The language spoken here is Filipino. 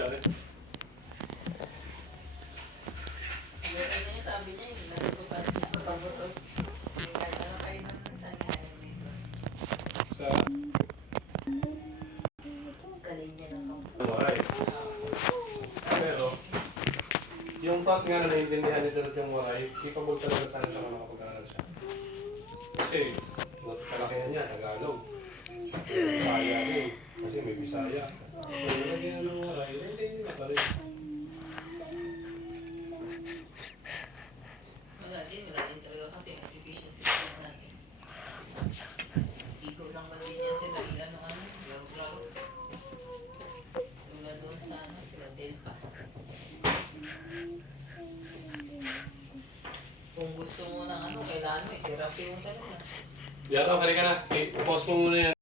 siya rin. Ganyan niya sabi niya, nagtutupad niya sa pagbutos. Hindi kahit ano kayo ng sanayan nito. Sa Galing niya ng kampo. waray. Pero, yung thought nga na naiintindihan nito yung waray, capable talaga sana siya kung makapag-aaral siya. Kasi, kalakihan niya, Tagalog. Bisaya rin. Kasi may Bisaya. So, nalagyan ng waray, naiintindihan na pa rin. Wala din talaga kasi yung education system natin. Ikaw lang man din yan sila, ano, laro-laro. Mula doon sa sila Delta. Kung gusto mo ng kailangan mo, i-therapy mo talaga. Yaro, halika na. I-pause mo muna yan.